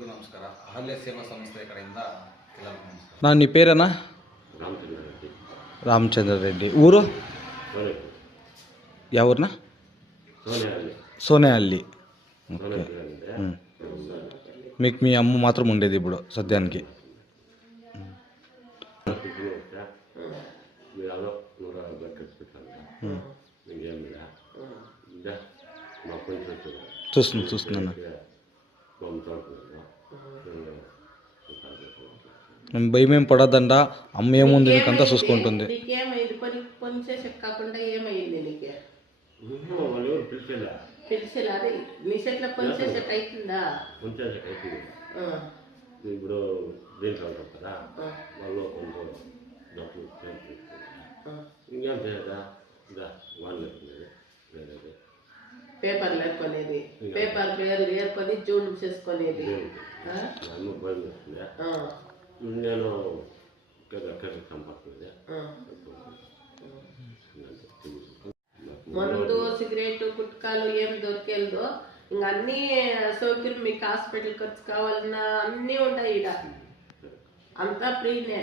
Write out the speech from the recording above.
ಎಲ್ರಿಗೂ ನಮಸ್ಕಾರ. ಅಹಲ್ಯ ಸೇವಾ ಸಂಸ್ಥೆ ಕಡೆಯಿಂದ ಎಲ್ಲರಿಗೂ ನಮಸ್ಕಾರ. ನಾನು నీ పేరేనా? ರಾಮಚಂದ್ರ ರೆಡ್ಡಿ. ಊರು ಯಾವ ಊರನ್ನ? సోనేహల్లి. ఓకే. మీకు మీ అమ్మ మాత్రం ఉండేది ఇప్పుడు సద్యానికి? చూస్తున్నాను. భయం ఏం పడదండ, అమ్మ ఏముంది నీకంతా చూసుకుంటుంది. ఇప్పుడు దీంట్లో ఉంటారు కదా వాళ్ళు కొంచెం డబ్బులు ఇంకేం చేయదా వాళ్ళు వేరేది పేపర్లు ఏర్కొనేది, పేపర్ పేర్లు ఏర్కొని జూన్ చేసుకునేది. భయం వేస్తుంది. నేను సంపర్కుదే మందు సిగరెట్ గుట్కాలు ఏం దొరికేదో ఇంక అన్ని సౌకర్యం మీకు హాస్పిటల్ ఖర్చు కావాలన్నా అన్నీ ఉంటాయి. ఇక్కడ అంతా ఫ్రీనే.